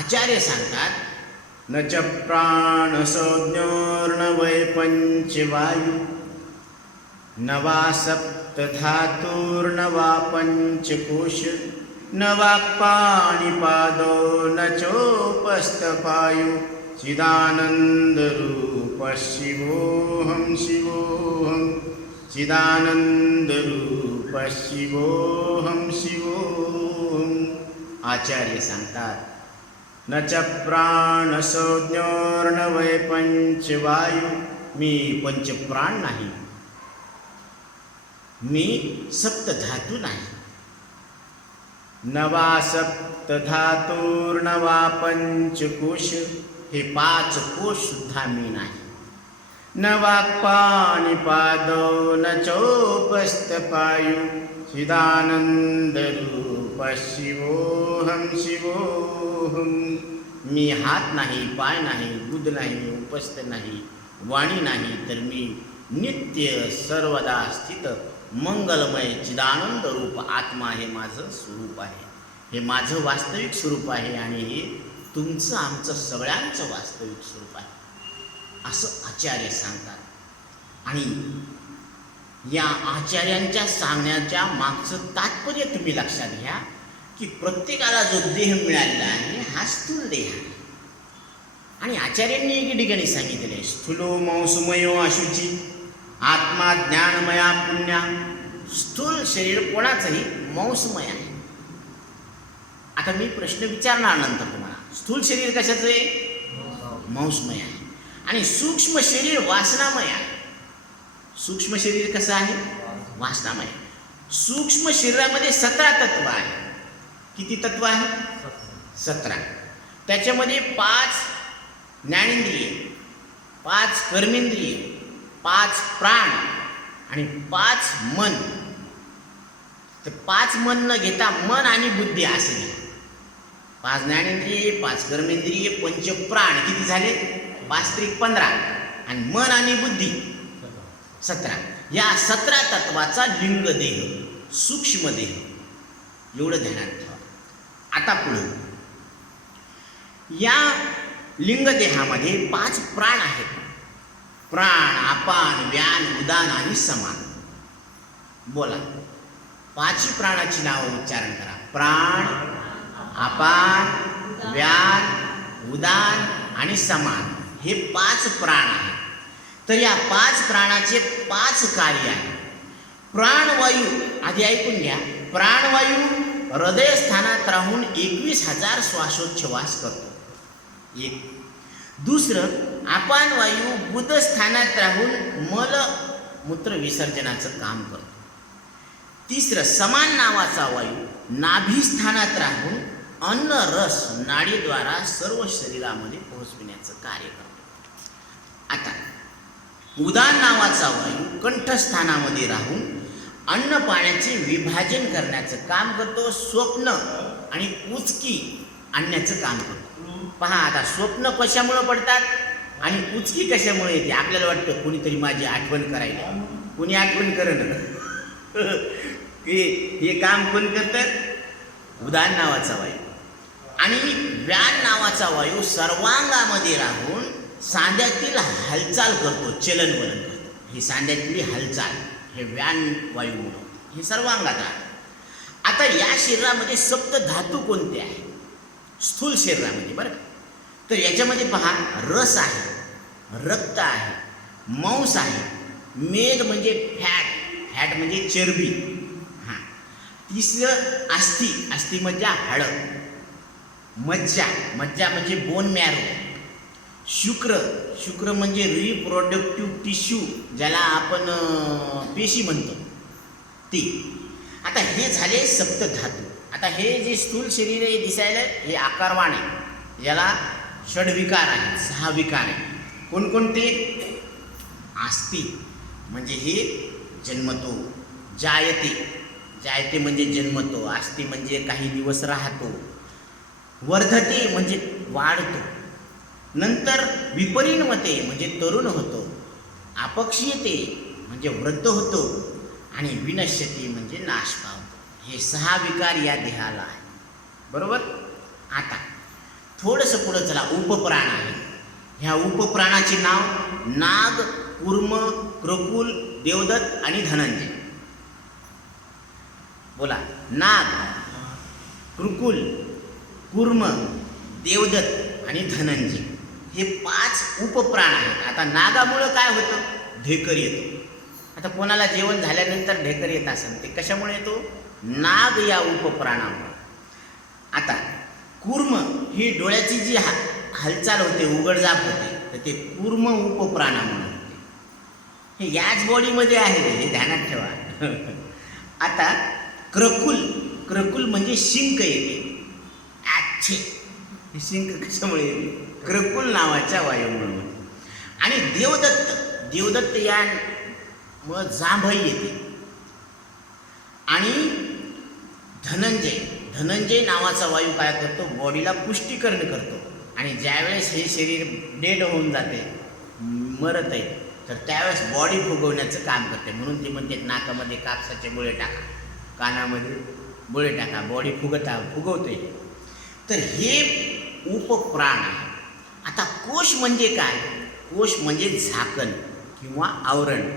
आचार्य सांगतात न च प्राणसंज्ञोर्न वै पंचवायू न वा सप्तधातुर्न वा पंचकोश न वाक्पाणिपादो न चोपस्थपायु चिदानन्दरूप शिवोऽहं। शिवोऽहं चिदानन्दरूप शिवोऽहं शिवोऽहं। आचार्य सांगतात न च प्राणसंज्ञोर्न वै पंचवायू मी पंचप्राण नाही. मी सप्तधातू नाही. नवा सप्तधातुर्नवा पंचकोश हे पाच कोश सुद्धा मी नाही. न वाक्पाणिपादो न चोपस्थपायु चिदानंदरूप शिवोहम शिवोहम मी हात नाही पाय नाही बुध नाही उपस्थ नाही वाणी नाही तर मी नित्य सर्वदा स्थित मंगलमय चिदानंद रूप आत्मा हे माझं स्वरूप आहे. हे माझं वास्तविक स्वरूप आहे आणि हे तुमचं आमचं सगळ्यांचं वास्तविक स्वरूप आहे. असं आचार्य सांगतात. आणि या आचार्यांच्या सांगण्याच्या मागचं तात्पर्य तुम्ही लक्षात घ्या की प्रत्येकाला जो देह मिळालेला आहे हा स्थूल देह आहे आणि आचार्यांनी एके ठिकाणी सांगितले आहे, स्थूलो मौसुमयो अशुची आत्मा ज्ञानमया पुण्या. स्थूल शरीर कोणाचंही मौसमय आहे. आता मी प्रश्न विचारणार नंतर तुम्हाला स्थूल शरीर कशाचं आहे मौसमय आहे. आणि सूक्ष्म शरीर वासनामय आहे. सूक्ष्म शरीर कसं आहे? वासनामय सूक्ष्म शरीरामध्ये सतरा तत्व आहे किती तत्व आहे सतरा. त्याच्यामध्ये पाच ज्ञानेंद्रिय पाच कर्मेंद्रिय पाच प्राण आणि पाच मन. तर पाच मन न घेता मन आणि बुद्धी असे. घ्या पाच ज्ञानेंद्रिय पाच कर्मेंद्रिय पंचप्राण किती झाले? पाच त्रिक पंधरा. आणि मन आणि बुद्धी सतरा. या सतरा तत्वाचा लिंग देह सूक्ष्म देह एवढं ध्यानात ठेवा. आता पुढं. या लिंगदेहामध्ये पाच प्राण आहेत. प्राण अपान व्यान उदान आणि समान. बोला. पाचही प्राणाची नावं उच्चारण करा. प्राण अपान व्यान उदान आणि समान. हे पाच प्राण आहेत. तर या पाच प्राणाचे पाच कार्य आहे. प्राणवायू आधी ऐकून घ्या. प्राणवायू हृदयस्थानात राहून एकवीस हजार श्वासोच्छवास करतो. एक दुसरं आपण वायू बुधस्थानात राहून मल मूत्र विसर्जनाचं काम करतो. तिसरं समान नावाचा वायू नाभिस्थानात राहून अन्न रस नाडीद्वारा सर्व शरीरामध्ये पोहोचविण्याचं कार्य करतो. आता उदान नावाचा वायू कंठस्थानामध्ये राहून अन्न पाण्याचे विभाजन करण्याचं काम करतो स्वप्न आणि उचकी आणण्याचं काम करतो. पहा आता स्वप्न कशामुळं पडतात आणि उचकी कशामुळे येते? आपल्याला वाटतं कुणीतरी माझी आठवण करायला. कुणी आठवण करणं हे हे काम कोण करतं? उदान नावाचा वायू. आणि व्यान नावाचा वायू सर्वांगामध्ये राहून सांध्यातील हालचाल करतो चलनवलन करतो. ही सांध्यातली हालचाल हे व्यान वायू होते. हे सर्वांगात आहे आता या शरीरामध्ये सप्त धातू कोणते आहे स्थूल शरीरामध्ये बरं तर याच्यामध्ये पहा रस आहे रक्त आहे मांस आहे. मेद म्हणजे फॅट फॅट म्हणजे चरबी. हां. तिसरं अस्थि अस्थि म्हणजे हळद. मज्जा मज्जा म्हणजे बोन मॅरो शुक्र शुक्र म्हणजे रिप्रोडक्टिव्ह टिश्यू ज्याला आपण पेशी म्हणतो. ते. आता हे झाले सप्तधातू. आता हे जे स्थूल शरीर आहे दिसायला हे आकारवाण आहे. याला षडविकार आहे सहा विकार आहे कोणकोणते? आस्ती. म्हणजे हे जन्मतो जायते. जायते म्हणजे जन्मतो आस्ती म्हणजे काही दिवस राहतो. वर्धते म्हणजे वाढतो. नंतर विपरिणमते म्हणजे तरुण होतो. अपक्षीयते म्हणजे वृद्ध होतो. आणि विनश्यती म्हणजे नाश पावतो. हे सहा विकार या देहाला आहे बरोबर? आता थोडंसं पुढं चला. उपप्राण आहे. ह्या उपप्राणाचे नाव नाग कुर्म क्रकुल देवदत्त आणि धनंजय. बोला. नाग कृकुल कुर्म देवदत्त आणि धनंजय. हे पाच उपप्राण आहेत. आता नागामुळं काय होतं? ढेकर येतो. आता कोणाला जेवण झाल्यानंतर ढेकर येत असेल ते कशामुळे येतो? नाग या उपप्राणामुळे. आता कूर्म ही डोळ्याची जी हा हालचाल होते उघडझाप होते तर ते कूर्म उपप्राणा म्हणून होते. हे याच बॉडीमध्ये आहे हे ध्यानात ठेवा. आता क्रकुल क्रकुल म्हणजे शिंक येते. आच्छे. हे शिंक कशामुळे येते? क्रकुल नावाच्या वायूमुळे आणि देवदत्त देवदत्त या मग जांभई येते. आणि धनंजय. धनंजय नावाचा वायू काय करतो? बॉडीला पुष्टीकरण करतो. आणि ज्यावेळेस हे शरीर डेड होऊन जाते मरत आहे तर त्यावेळेस बॉडी फुगवण्याचं काम करते. म्हणून ते म्हणते नाकामध्ये कापसाचे गोळे टाका कानामध्ये गोळे टाका बॉडी फुगता फुगवते. तर हे उपप्राण आहे. आता कोश म्हणजे काय? कोश म्हणजे झाकण किंवा आवरण.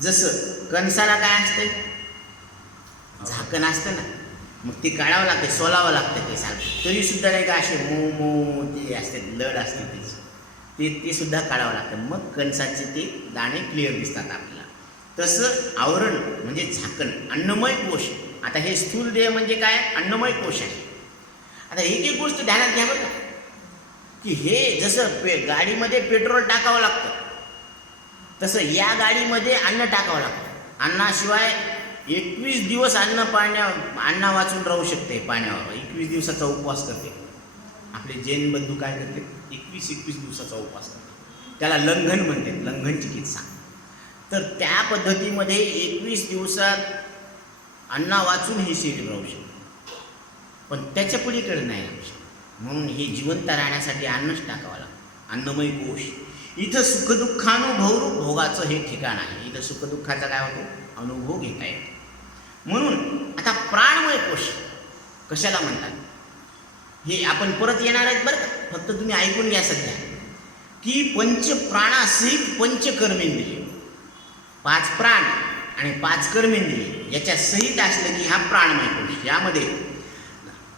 जसं कणसाला काय असते झाकण असतं ना. मग ते काढावं लागते सोलावं लागतं ते साल तरीसुद्धा नाही का असे मऊ मऊ ते असते लड असते त्याची. ते ते सुद्धा काढावं लागतं मग कणसाचे ते दाणे क्लिअर दिसतात आपल्याला. तसं आवरण म्हणजे झाकण अन्नमय कोश. आता हे स्थूल देह म्हणजे काय? अन्नमय कोश आहे. आता एक एक गोष्ट ध्यानात घ्या का. की हे जसं पे गाडीमध्ये पेट्रोल टाकावं लागतं तसं या गाडीमध्ये अन्न टाकावं लागतं. अन्नाशिवाय एकवीस दिवस अन्न पाण्या अन्न वाचून राहू शकते पाण्यावर. एकवीस दिवसाचा उपवास करते. आपले जैन बंधू काय करते? एकवीस एकवीस दिवसाचा उपवास करते. त्याला लंघन म्हणते. लंघन चिकित्सा. तर त्या पद्धतीमध्ये एकवीस दिवसात अन्ना वाचून हे शरीर राहू शकते. पण त्याच्या पलीकडे नाही राहू शकत. म्हणून हे जिवंत राहण्यासाठी अन्नच टाकावं लागतं. अन्नमय कोश. इथं सुखदुःखानुभव भोगाचं हे ठिकाण आहे. इथं सुखदुःखाचा काय होतो? अनुभव घेता येतो. म्हणून आता प्राणमय कोश कशाला म्हणतात? हे आपण परत येणार आहेत बरं का. फक्त तुम्ही ऐकून घ्या सध्या. की पंच प्राणासहित पंचकर्मेंद्रिय. पाच प्राण आणि पाच कर्मेंद्रिय याच्या सहित असलं की हा प्राणमय कोश. यामध्ये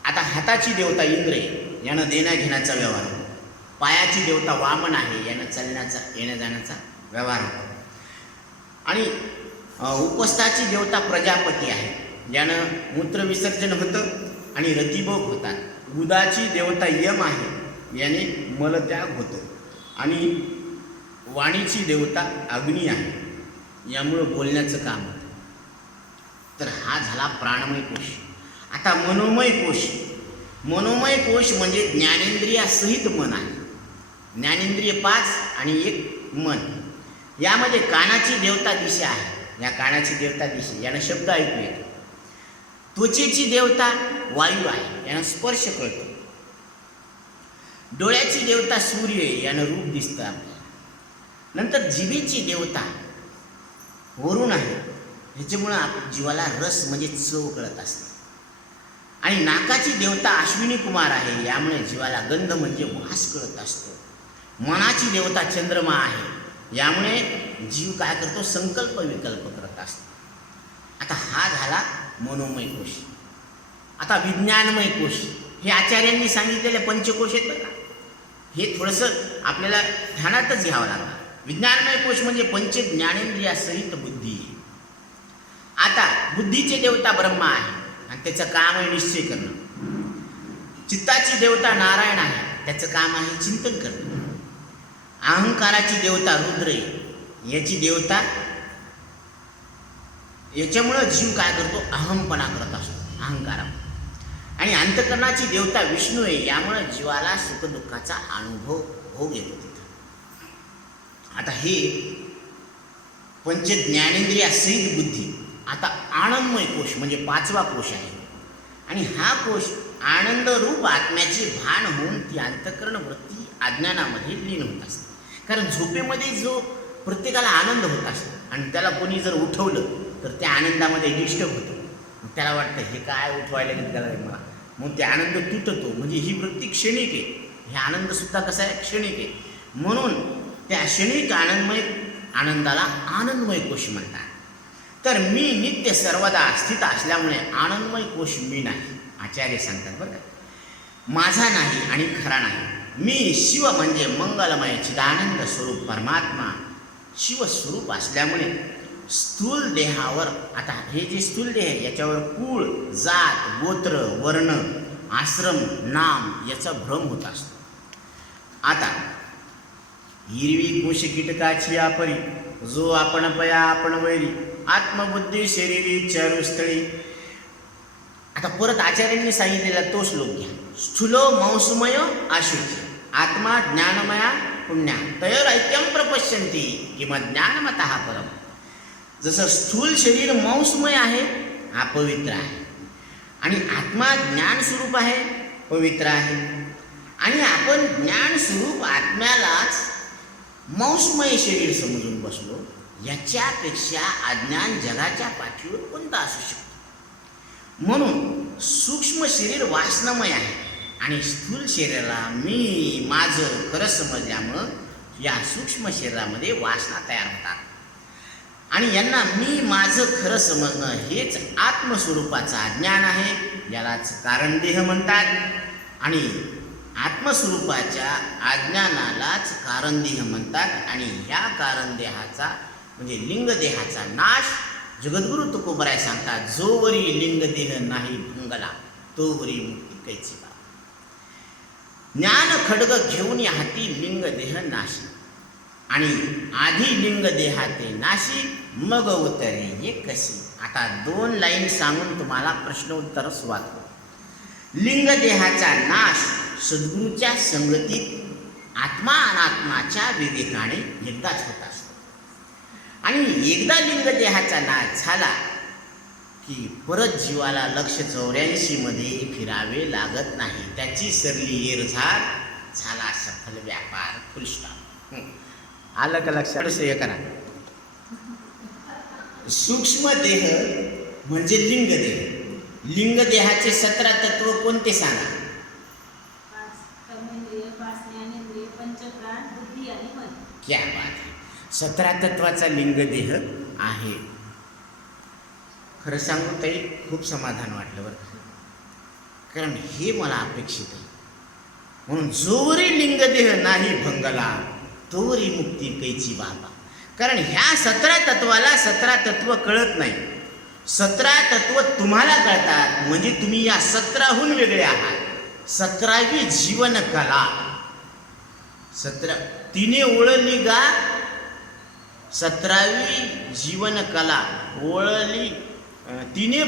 आता हाताची देवता इंद्र आहे यानं देण्याघेण्याचा व्यवहार होतो. पायाची देवता वामन आहे यानं चालण्याचा येण्या जाण्याचा व्यवहार होतो. आणि उपस्थाची देवता प्रजापती आहे यानं मूत्रविसर्जन होतं आणि रतिभोग होतात. उदाची देवता यम आहे याने मलत्याग होतो. आणि वाणीची देवता अग्नी आहे यामुळं बोलण्याचं काम होतं. तर हा झाला प्राणमय कोश. आता मनोमय कोश. मनोमय कोश म्हणजे ज्ञानेंद्रियासहित मन आहे. ज्ञानेंद्रिय पाच आणि एक मन. यामध्ये कानाची देवता दिशा आहे. या कानाची देवता दिशी यानं शब्द ऐकू येतो. त्वचेची देवता वायू आहे यानं स्पर्श कळतो डोळ्याची देवता सूर्य आहे यानं रूप दिसतं आपल्याला. नंतर जिभेची देवता वरुण आहे ह्याच्यामुळं आप जीवाला रस म्हणजे चव कळत असते. आणि नाकाची देवता अश्विनी कुमार आहे यामुळे जीवाला गंध म्हणजे वास कळत असतो. मनाची देवता चंद्रमा आहे यामुळे जीव काय करतो? संकल्प विकल्प करत असतो. आता हा झाला मनोमय कोश. आता विज्ञानमय कोश. हे आचार्यांनी सांगितलेले पंचकोश आहेत बघा का? हे थोडंसं आपल्याला ध्यानातच घ्यावं लागलं विज्ञानमय कोश म्हणजे पंच ज्ञानेंद्रियासहित बुद्धी. आता बुद्धीचे देवता ब्रह्मा आहे आणि त्याचं काम आहे निश्चय करणं. चित्ताची देवता नारायण आहे. त्याचं काम आहे चिंतन करणं. अहंकाराची देवता रुद्र आहे. याची देवता याच्यामुळं जीव काय करतो? अहमपणा करत असतो. अहंकारा आणि अंतकरणाची देवता विष्णू आहे यामुळं जीवाला सुखदुःखाचा अनुभव होऊ येतो तिथं. आता हे पंच ज्ञानेंद्रिया सहित बुद्धी आता आनंदमय कोश म्हणजे पाचवा कोश आहे. आणि हा कोश आनंदरूप आत्म्याचे भान होऊन ती अंतकरण वृत्ती अज्ञानामध्ये लीन होत असते. कारण झोपेमध्ये जो प्रत्येकाला आनंद होत असतो आणि त्याला कोणी जर उठवलं तर त्या आनंदामध्ये डिस्टर्ब होतं. मग त्याला वाटतं हे काय उठवायला घेत त्याला मला? मग ते आनंद तुटतो. म्हणजे ही वृत्ती क्षणिक आहे. हे आनंदसुद्धा कसा आहे? क्षणिक आहे. म्हणून त्या क्षणिक आनंदमय आनंदाला आनंदमय कोश म्हणतात. तर मी नित्य सर्वदा स्थित असल्यामुळे आनंदमय कोश मी नाही. आचार्य सांगतात बरं का. माझा नाही आणि खरा नाही. मी शिव म्हणजे मंगलमय चिदानंद स्वरूप परमात्मा. शिवस्वरूप असल्यामुळे स्थूल देहावर आता हे जे स्थूल देह आहे याच्यावर कुळ जात गोत्र वर्ण आश्रम नाम याचा भ्रम होत असतो. आता हिरवी कोश कीटकाची आपरी जो आपण पया आपण वैरी आत्मबुद्धी शरीरी चरुस्थळी. आता परत आचार्यांनी सांगितलेला तो श्लोक घ्या. स्थूलो मौसमय आशुची आत्मा ज्ञानमया पुण्या. तयर ऐक्यम प्रपश्यंती किंवा ज्ञानमत हा परम जसं स्थूल शरीर मौसमय आहे हा पवित्र आहे. आणि आत्मा ज्ञान स्वरूप आहे पवित्र आहे. आणि आपण ज्ञान स्वरूप आत्म्यालाच मौसमय शरीर समजून बसलो याच्यापेक्षा अज्ञान जगाच्या पाठीवर कोणतं असू शकतो? म्हणून सूक्ष्म शरीर वासनामय आहे. आणि स्थूल शरीराला मी माझं खरं समजल्यामुळं या सूक्ष्म शरीरामध्ये वासना तयार होतात. आणि यांना मी माझं खरं समजणं हेच आत्मस्वरूपाचं अज्ञान आहे यालाच कारणदेह म्हणतात. आणि आत्मस्वरूपाच्या अज्ञानालाच कारणदेह म्हणतात. आणि ह्या कारणदेहाचा म्हणजे लिंगदेहाचा नाश जगद्गुरु तुकोबराय सांगतात जोवरी लिंगदेह नाही भंगला तोवरी मुक्ती कैची ज्ञान खडग घेऊन हाती लिंगदेह नाशी. आणि आधी लिंगदेहाते नाशी मग उतरे ये कशी. आता दोन लाईन सांगून तुम्हाला प्रश्न उत्तर सुरुवात. लिंग लिंगदेहाचा नाश सद्गुरूच्या संगतीत आत्मा अनात्माच्या विवेकाने एकदाच होत असतो. आणि एकदा लिंगदेहाचा नाश झाला की परत जीवाला लक्ष चौऱ्याऐंशी मध्ये फिरावे लागत नाही. त्याची सरली येरझार झाला सफल व्यापार फुलस्टॉप. आलं का लक्षात? हे करा. सूक्ष्म देह म्हणजे लिंगदेह लिंगदेहाचे सतरा तत्व कोणते सांगा? क्या बात सतरा तत्वाचा लिंगदेह आहे. खरं सांगू ताई खूप समाधान वाटलं बरं कारण हे मला अपेक्षित आहे. म्हणून जोवरी लिंगदेह नाही भंगला तोवरी मुक्ती कैची बाबा. कारण ह्या सतरा तत्वाला सतरा तत्व कळत नाही. सतरा तत्व तुम्हाला कळतात म्हणजे तुम्ही या सतराहून वेगळे आहात. सतरावी जीवन कला. सतरा तिने ओळली गा. सतरावी जीवन कला ओळली अं, तिने